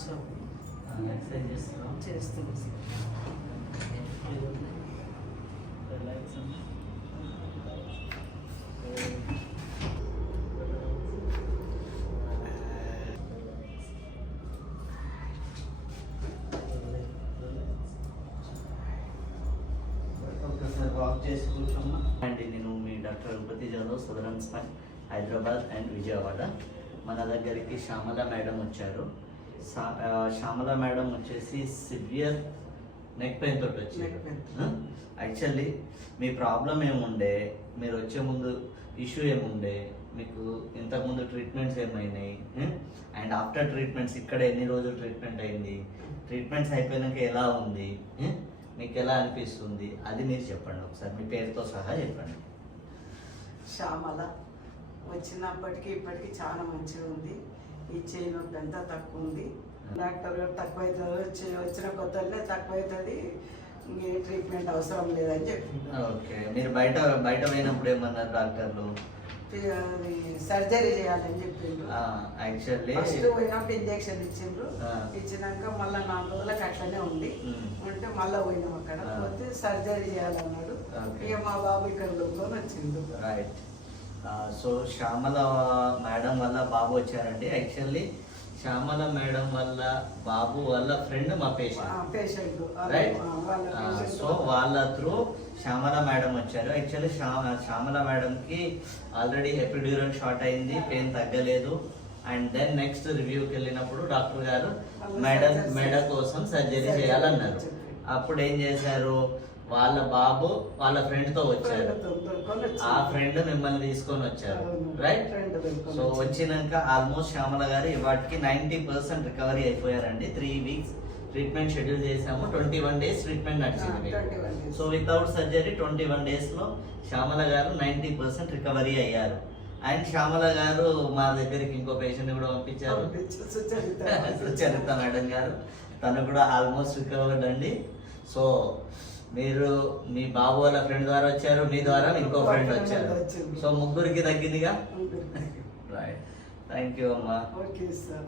కూర్చోండి. ఎక్సర్సైజ్ చేస్తున్నాం. చేస్తుంది సార్. రిలాక్స్ అమ్మా. ఒకసారి వాక్ చేసి కూర్చోమ్మా. అండి నేను మీ doctor Raghupathi Jadhav, southern smile, Hyderabad and Vijayawada. మన దగ్గరికి శ్యామల మేడం వచ్చారు. శ్యామల మేడం వచ్చేసి సివియర్ నెక్ పెయిన్ తోటి వచ్చారు. యాక్చువల్లీ మీ ప్రాబ్లం ఏముండే, మీరు వచ్చే ముందు ఇష్యూ ఏముండే, మీకు ఇంతకుముందు ట్రీట్మెంట్స్ ఏమైనాయి, అండ్ ఆఫ్టర్ ట్రీట్మెంట్స్ ఇక్కడ ఎన్ని రోజులు ట్రీట్మెంట్ అయింది, ట్రీట్మెంట్స్ అయిపోయినాక ఎలా ఉంది, మీకు ఎలా అనిపిస్తుంది, అది మీరు చెప్పండి. ఒకసారి మీ పేరుతో సహా చెప్పండి. శ్యామల వచ్చినప్పటికీ ఇప్పటికీ చాలా మంచిగా ఉంది. ఈ చేయి నొప్పి అంతా తక్కువ ఉంది. డాక్టర్ గారు తక్కువ అవుతుంది, వచ్చిన కొత్తనే తక్కువ అవుతుంది, ఇంకే ట్రీట్మెంట్ అవసరం లేదని చెప్పింది. ఓకే, మీరు బయట పోయినప్పుడు ఏమన్నారు డాక్టర్లు? సర్జరీ చేయాలని చెప్పిండ్రు. యాక్చువల్లీ ఫస్ట్ పోయినప్పుడు ఇంజెక్షన్ ఇచ్చిండ్రు. ఇచ్చినాక మళ్ళీ 4 రోజులకు అట్లనే ఉంది. ఉంటే మళ్ళీ పోయినాం. అక్కడ పోతే సర్జరీ చేయాలన్నాడు. ఇక మా బాబు ఇక్కడ లోపల వచ్చిండు. రైట్. సో శ్యామల మేడం వల్ల బాబు వచ్చారండి. యాక్చువల్లీ శ్యామల మేడం వల్ల బాబు వాళ్ళ ఫ్రెండ్ మా పేషెంట్, రైట్? సో వాళ్ళ త్రూ శ్యామల మేడం వచ్చారు. యాక్చువల్లీ శ్యామల మేడంకి ఆల్రెడీ ఎపిడ్యూరల్ షార్ట్ అయింది, పెయిన్ తగ్గలేదు. అండ్ దెన్ నెక్స్ట్ రివ్యూకి వెళ్ళినప్పుడు డాక్టర్ గారు మెడ కోసం సర్జరీ చేయాలన్నారు. అప్పుడు ఏం చేశారు, వాళ్ళ బాబు వాళ్ళ ఫ్రెండ్ తో వచ్చారు. ఆ ఫ్రెండ్ మిమ్మల్ని తీసుకొని వచ్చారు, రైట్? సో వచ్చినాక ఆల్మోస్ట్ శ్యామల గారు ఇవాటికి 90% రికవరీ అయిపోయారండి. 3 వీక్స్ ట్రీట్మెంట్ షెడ్యూల్ చేసాము. 21 డేస్ ట్రీట్మెంట్ నడిచింది. సో వితౌట్ సర్జరీ 21 డేస్ లో శ్యామల గారు 90% రికవరీ అయ్యారు. అండ్ శ్యామల గారు మా దగ్గరికి ఇంకో పేషెంట్ కూడా పంపించారు, సుచరిత మేడం గారు. తను కూడా ఆల్మోస్ట్ రికవర్డ్ అండి. సో మీరు మీ బాబు వాళ్ళ ఫ్రెండ్ ద్వారా వచ్చారు, మీ ద్వారా ఇంకో ఫ్రెండ్ వచ్చారు. సో ముగ్గురికి తగ్గిందిగా. రైట్. థ్యాంక్ యూ అమ్మా. Okay sir.